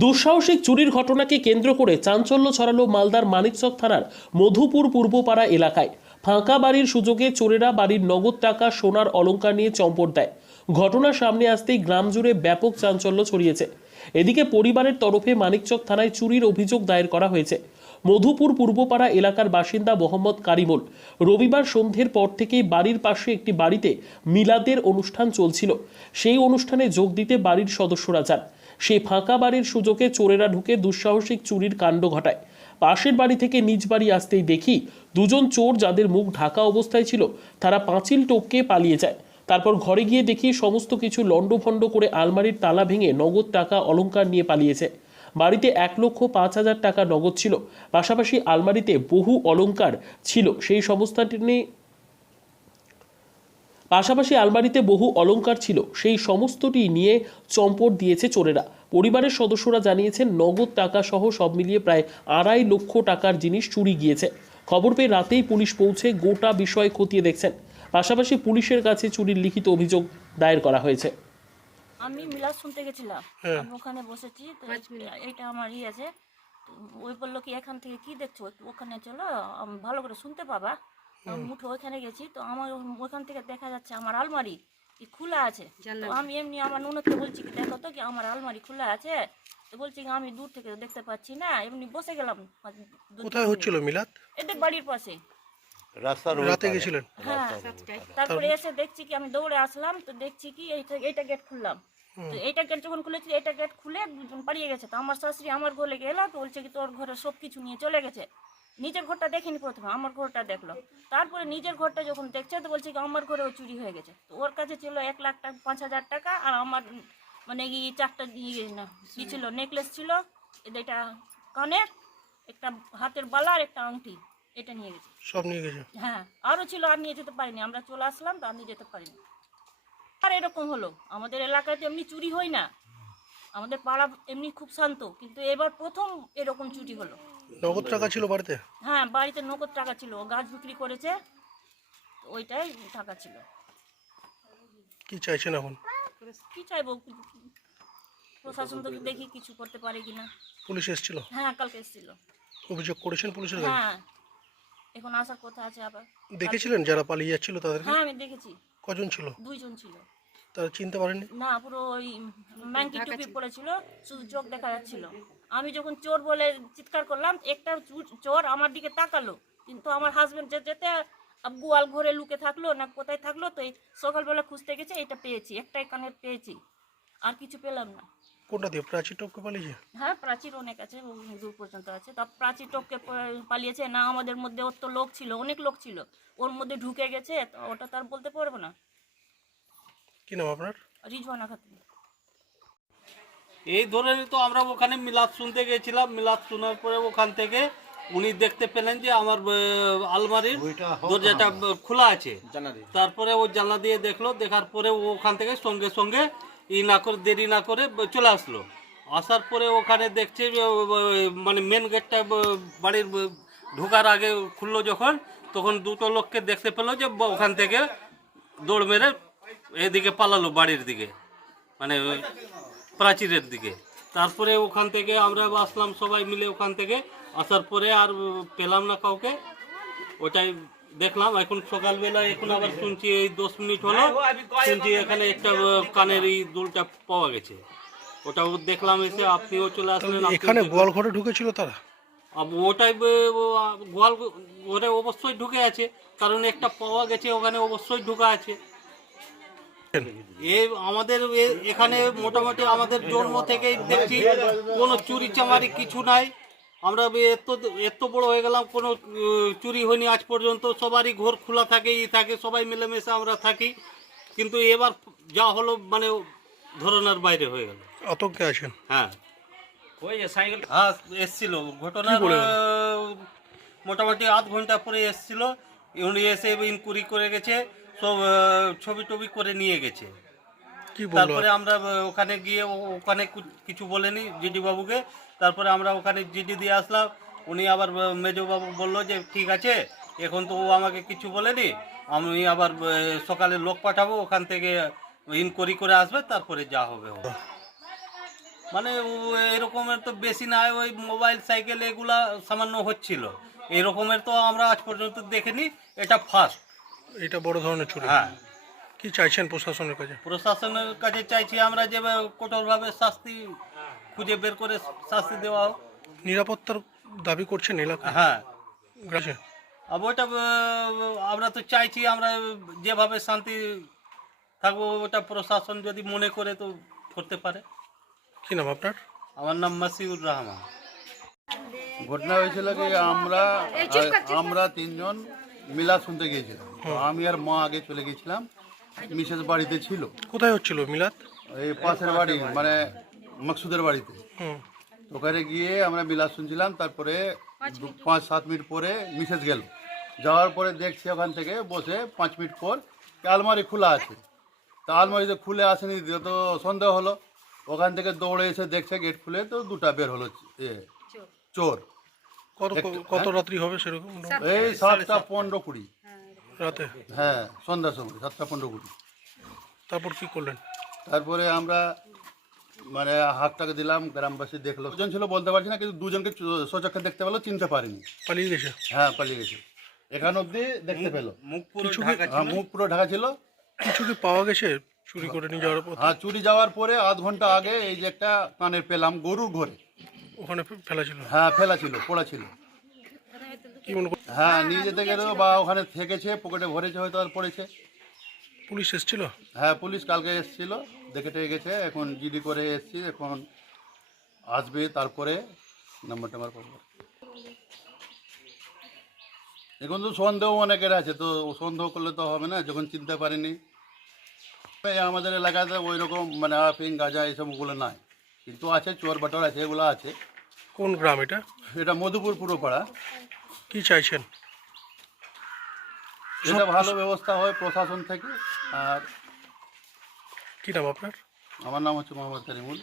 দুঃসাহসিক চুরির ঘটনাকে কেন্দ্র করে চাঞ্চল্য ছড়ালো মালদার মানিকচক থানার মধুপুর পূর্বপাড়া এলাকায়। ফাঁকা বাড়ির সুযোগে চোরেরা বাড়ির নগদ টাকা, সোনার অলংকার নিয়ে চম্পট দেয়। ঘটনা সামনে আসতেই গ্রাম জুড়ে ব্যাপক চাঞ্চল্য ছড়িয়েছে। এদিকে পরিবারের তরফে মানিকচক থানায় চুরির অভিযোগ দায়ের করা হয়েছে। মধুপুর পূর্বপাড়া এলাকার বাসিন্দা মোহাম্মদ কারিমুল রবিবার সন্ধ্যের পর থেকেই বাড়ির পাশে একটি বাড়িতে মিলাদের অনুষ্ঠান চলছিল। সেই অনুষ্ঠানে যোগ দিতে বাড়ির সদস্যরা যান। সেই ফাঁকা বাড়ির সুযোগে চোরেরা ঢুকে দুঃসাহসিক চুরির কাণ্ড ঘটায়। পাশের বাড়ি থেকে নিজ বাড়ি আসতেই দেখি দুজন চোর, যাদের মুখ ঢাকা অবস্থায় ছিল, তারা পাঁচিল টপকে পালিয়ে যায়। তারপর ঘরে গিয়ে দেখি সমস্ত কিছু লণ্ডভণ্ড করে আলমারির তালা ভেঙে নগদ টাকা, অলংকার নিয়ে পালিয়েছে। বাড়িতে 1,05,000 টাকা নগদ ছিল, পাশাপাশি আলমারিতে বহু অলংকার ছিল। সেই সমস্তটি নিয়ে চম্পট দিয়েছে চোরেরা। পরিবারের সদস্যরা জানিয়েছেন, নগদ টাকা সহ সব মিলিয়ে প্রায় 2.5 লক্ষ টাকার জিনিস চুরি গিয়েছে। খবর পেয়ে রাতেই পুলিশ পৌঁছে গোটা বিষয় খতিয়ে দেখছেন। পাশাপাশি পুলিশের কাছে চুরির লিখিত অভিযোগ দায়ের করা হয়েছে। আমি মিলাদ শুনতে গেছিলাম, আমি ওখানে বসেছি, তো এইটা আমার আছে। ওই বললো কি এখান থেকে কি দেখছো, ওখানে চলো ভালো করে শুনতে পাবা। আমি উঠে ওইখানে গেছি, তো আমার ওইখান থেকে দেখা যাচ্ছে আমার আলমারি কি খোলা আছে। তো আমি এমনি আমার ননদকে বলছি কি দেখো তো কি আমার আলমারি খোলা আছে। তো বলছি কি আমি দূর থেকে দেখতে পাচ্ছি না, এমনি বসে গেলাম। কোথায় হচ্ছিল মিলাদ? এদের বাড়ির পাশে। রাতে গেছিলেন? হ্যাঁ, তারপরে এসে দেখছি কি আমি দৌড়ে আসলাম, তো দেখছি কি এইটা গেট খুললাম। তো এইটা গেট যখন খুলেছি, এটা গেট খুলে দুজন পালিয়ে গেছে। তো আমার শাশুড়ি আমার ঘরে গেলো, তো বলছে কি তোর ঘরে সব কিছু নিয়ে চলে গেছে। নিজের ঘরটা দেখেনি, প্রথমে আমার ঘরটা দেখলো, তারপরে নিজের ঘরটা যখন দেখছে তো বলছে কি আমার ঘরেও চুরি হয়ে গেছে। তো ওর কাছে ছিল 1,05,000 টাকা, আর আমার মানে কি 4টা কি ছিল, নেকলেস ছিল, এটা কানের, একটা হাতের বালা আর একটা আংটি, এটা নিয়ে গেছে। সব নিয়ে গেছে? হ্যাঁ, আরও ছিল, আর নিয়ে যেতে পারিনি, আমরা চলে আসলাম, তো আমি যেতে পারিনি। আর এরকম হলো, আমাদের এলাকায় তো এমনি চুরি হয় না, আমাদের পাড়া এমনি খুব শান্ত, কিন্তু এবার প্রথম এরকম চুরি হলো। নগদ টাকা ছিল বাড়িতে? হ্যাঁ, বাড়িতে নগদ টাকা ছিল, ও গাছ বিক্রি করেছে, তো ওইটাই টাকা ছিল। কি চাইছেন এখন? কি চাইবো, প্রশাসন তো দেখি কিছু করতে পারে কিনা। পুলিশ এসেছিল? হ্যাঁ, কালকে এসেছিল। অভিযোগ করেছেন পুলিশের কাছে? হ্যাঁ, এখন আসার কথা আছে আবার। দেখেছিলেন যারা পালিয়ে যাচ্ছিল তাদেরকে? হ্যাঁ, আমি দেখেছি। কজন ছিল? 2 জন ছিল। তারা চিনতে পারেননি? না, পুরো ওই ম্যাঙ্কি টুপি পড়েছিল, শুধু চোখ দেখা যাচ্ছিল। আমি যখন চোর বলে চিৎকার করলাম, একটা চোর আমার দিকে তাকালো, কিন্তু আমার হাজবেন্ড যেতে গোয়াল ঘরে লুকে থাকলো না কোথায় থাকলো। তো এই সকালবেলা খুঁজতে গেছে, এটা পেয়েছি, একটাই কানের পেয়েছি, আর কিছু পেলাম না। কোনটা দিয়ে প্রাচীর টপকে পালিয়েছে? হ্যাঁ, প্রাচীর অনেক আছে, দূর পর্যন্ত আছে। তা প্রাচীর টপকে পালিয়েছে না, আমাদের মধ্যে ওর তো লোক ছিল, অনেক লোক ছিল, ওর মধ্যে ঢুকে গেছে, তো ওটা তো আর বলতে পারবো না। কি নাম আপনার? রিজওয়ানা খাতুন। এই ধরনের তো আমরা ওখানে মিলাদ শুনতে গেছিলাম। মিলাদ শোনার পরে ওখান থেকে উনি দেখতে পেলেন যে আমার আলমারির দরজাটা খোলা আছে। তারপরে ও জানলা দিয়ে দেখলো, দেখার পরে ও ওখান থেকে সঙ্গে সঙ্গে দেরি না করে চলে আসলো। আসার পরে ওখানে দেখছে মানে মেন গেটটা বাড়ির ঢোকার আগে খুললো যখন, তখন দুটো লোককে দেখতে পেলো যে ওখান থেকে দৌড় মেরে এদিকে পালালো, বাড়ির দিকে, মানে প্রাচীরের দিকে। তারপরে ওখান থেকে আমরা আসলাম সবাই মিলে। ওখান থেকে আসার পরে আর পেলাম না কাউকে, ওটাই দেখলাম। এখন সকালবেলা এখন আবার শুনছি, এই 10 মিনিট হলো শুনছি এখানে একটা কানের এই দুলটা পাওয়া গেছে। ওটাও দেখলাম এসে, আপনিও চলে আসলেন। এখানে গোয়াল ঘরে ঢুকেছিল তারা? ওটাই গোয়াল ঘরে অবশ্যই ঢুকে আছে, কারণ একটা পাওয়া গেছে, ওখানে অবশ্যই ঢুকা আছে। আমাদের এখানে মোটামুটি আমাদের জন্ম থেকেই দেখছি কোনো চুরি চামারি কিছু নাই। আমরা এত বড় হয়ে গেলাম, কোনো চুরি হয়নি আজ পর্যন্ত। সবারই ঘর খোলা থাকে, থাকে, সবাই মিলেমিশে আমরা থাকি। কিন্তু এবার যা হলো মানে ধরনের বাইরে হয়ে গেল। আতঙ্কে আছেন? হ্যাঁ, ওই যে সাইকেল এসছিল, ঘটনা মোটামুটি আধ ঘন্টা পরে এসছিল। উনি এসে ইনকোয়ারি করে গেছে, সব ছবি টবি করে নিয়ে গেছে। তারপরে আমরা ওখানে গিয়ে, ওখানে কিছু বলেনি জিডি বাবুকে। তারপরে আমরা ওখানে জিডি দিয়ে আসলাম। উনি আবার মেজবাবু বললো যে ঠিক আছে, এখন তো ও আমাকে কিছু বলেনি, আমি আবার সকালে লোক পাঠাবো, ওখান থেকে ইনকোয়ারি করে আসবে, তারপরে যা হবে। মানে এরকমের তো বেশি না, ওই মোবাইল সাইকেল এগুলা সামান্য হচ্ছিল, এরকমের তো আমরা আজ পর্যন্ত দেখিনি, এটা ফার্স্ট। এটা বড় ধরনের চুরি। হ্যাঁ, কি চাইছেন প্রশাসনের কাছে? প্রশাসনের কাছে চাইছি আমরা যে কঠোরভাবে শাস্তি খুঁজে বের করে শাস্তি দেওয়া হোক। নিরাপত্তার দাবি করছেন এলাকা? হ্যাঁ, গ্রামে? আর ওইটা আমরা তো চাইছি আমরা যেভাবে শান্তি থাকবো, ওটা প্রশাসন যদি মনে করে তো করতে পারে। কি নাম আপনার? আমার নাম মাসিউর রহমান। ঘটনা হয়েছিল কি আমরা তিনজন মিলাদ শুনতে গিয়েছিলাম। তো আমি আর মা আগে চলে গেছিলাম, মিসেস বাড়িতে ছিল। কোথায় হচ্ছিল মিলাদ? এই পাশের বাড়ি মানে মকসুদের বাড়িতে। হুম। তো ওখানে গিয়ে আমরা মিলাদ শুনছিলাম, তারপরে 5-7 মিনিট পরে মিসেস গেল। যাওয়ার পরে দেখছি ওখান থেকে বসে 5 মিনিট পর আলমারি খোলা আছে। তা আলমারিতে খুলে আসেনি, তো সন্দেহ হলো। ওখান থেকে দৌড়ে এসে দেখছে গেট খুলে, তো দুটা বের হলো চোর। কত রাত্রি হবে সেরকম? এই 7:15-20 রাতে? হ্যাঁ, সন্ধ্যার সময় 7:15-20। তারপর কি করলেন? তারপরে আমরা মানে হাতটাকে দিলাম, গ্রামবাসী দেখলো। দুজন ছিল বলতে পারছি না, কিন্তু দুজনকে সচক্ষে দেখতে পেলো, চিনতে পারিনি। পালিয়ে গেছে? হ্যাঁ, পালিয়ে গেছে। এখান অব্দি দেখতে পেলো, মুখ পুরো ঢাকা ছিল। মুখ পুরো ঢাকা ছিল। কিছু কি পাওয়া গেছে চুরি করে নিয়ে যাওয়ার পর? হ্যাঁ, চুরি যাওয়ার পরে আধ ঘন্টা আগে এই যে একটা কানের পেলাম গরুর ঘরে। ওখানে ফেলা ছিল? হ্যাঁ, ফেলা ছিল, পড়া ছিল। কি মনে কর? হ্যাঁ, নিয়ে যেতে গেলেও বা ওখানে থেকেছে, পকেটে ভরেছে, হয়তো আর পড়েছে। পুলিশ এসেছিল? হ্যাঁ, পুলিশ কালকে এসেছিল, দেখে টেকে গেছে। এখন জিডি করে এসছি, এখন আসবে, তারপরে নাম্বার করবো। এখন তো সন্দেহ অনেকের আছে, তো সন্দেহ করলে তো হবে না যখন চিনতে পারিনি। আমাদের এলাকাতে ওই রকম মানে আফিং গাঁজা এইসবগুলো নাই, কিন্তু আছে চোর বাটর আছে, এগুলো আছে। কোন গ্রাম এটা? এটা মধুপুর পুরোপাড়া। কি চাইছেন? এটা ভালো ব্যবস্থা হয় প্রশাসন থেকে। আর কি নাম আপনার? আমার নাম হচ্ছে মোহাম্মদ কারিমুল।